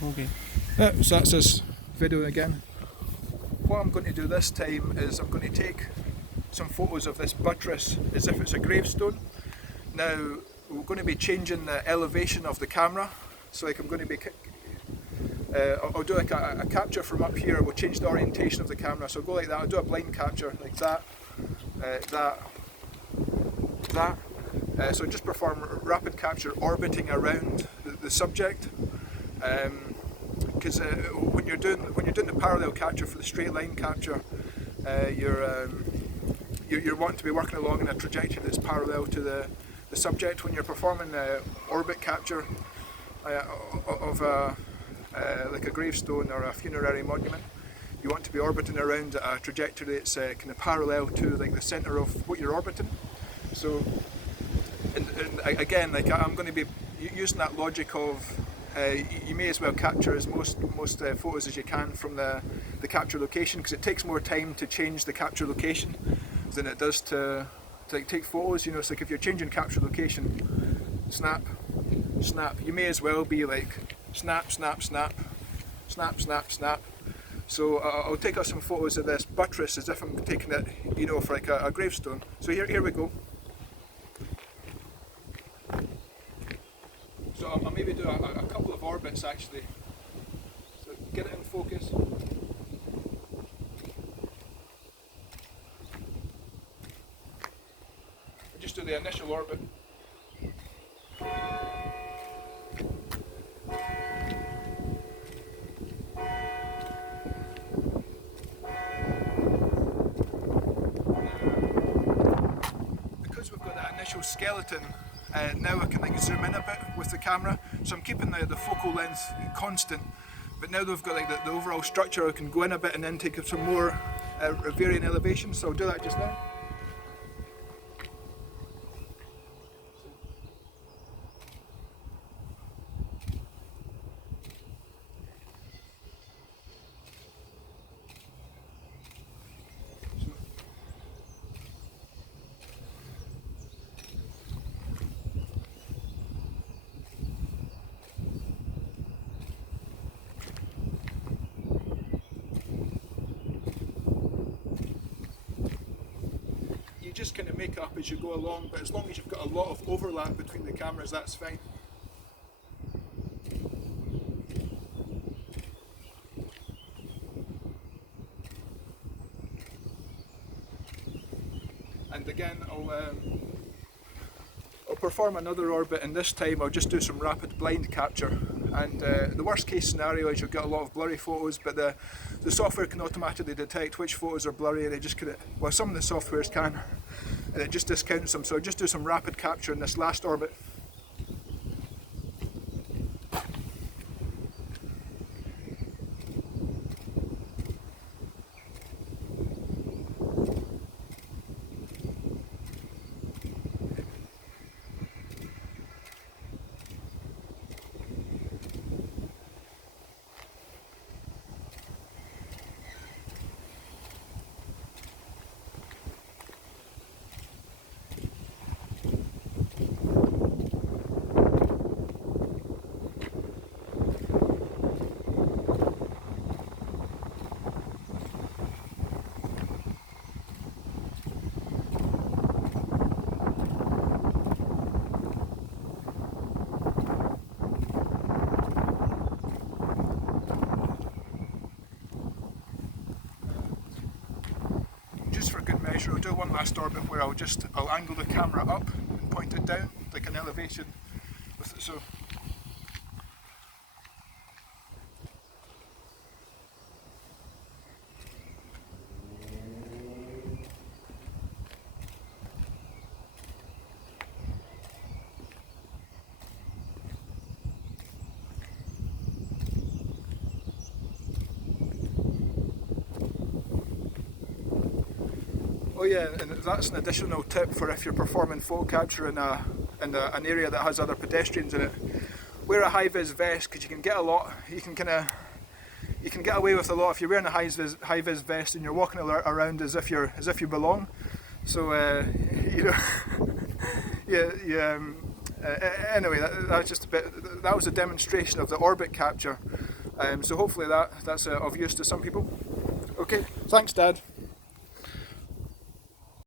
Okay. So that's this video again. What I'm going to do this time is I'm going to take some photos of this buttress as if it's a gravestone. Now we're going to be changing the elevation of the camera, so like I'm going to be I'll do like a capture from up here. We'll change the orientation of the camera, so I'll go like that. I'll do a blind capture like that, that. So just perform rapid capture orbiting around the subject. Because when you're doing the parallel capture for the straight line capture, you're wanting to be working along in a trajectory that's parallel to the subject. When you're performing orbit capture of like a gravestone or a funerary monument, you want to be orbiting around a trajectory that's kind of parallel to like the centre of what you're orbiting. So, and again, like I'm going to be using that logic of you may as well capture as most photos as you can from the capture location, because it takes more time to change the capture location than it does to like take photos. You know, it's like if you're changing capture location, snap, snap, you may as well be like snap, snap, snap, snap, snap, snap. So I'll take out some photos of this buttress as if I'm taking it, you know, for like a gravestone. So here we go. So I'll maybe do a couple of orbits actually. So get it in focus. I'll just do the initial orbit. Because we've got that initial skeleton, now I can like zoom in a bit with the camera, so I'm keeping the focal length constant, but now that we've got like the overall structure, I can go in a bit and then take some more varying elevations, so I'll do that just now. Just kind of make up as you go along, but as long as you've got a lot of overlap between the cameras, that's fine. And again, I'll perform another orbit, and this time I'll just do some rapid blind capture. And the worst case scenario is you'll get a lot of blurry photos, but the software can automatically detect which photos are blurry, and it just kind of, well, some of the softwares can, and it just discounts them. So I'll just do some rapid capture in this last orbit. I'll do one last orbit where I'll angle the camera up and point it down like an elevation with it. So oh yeah, and that's an additional tip for if you're performing photo capture in an area that has other pedestrians in it. Wear a high-vis vest, because you can get a lot. You can get away with a lot if you're wearing a high-vis vest and you're walking around as if you belong. So you know, anyway, that was just a bit. That was a demonstration of the orbit capture. So hopefully that's of use to some people. Okay, thanks Dad.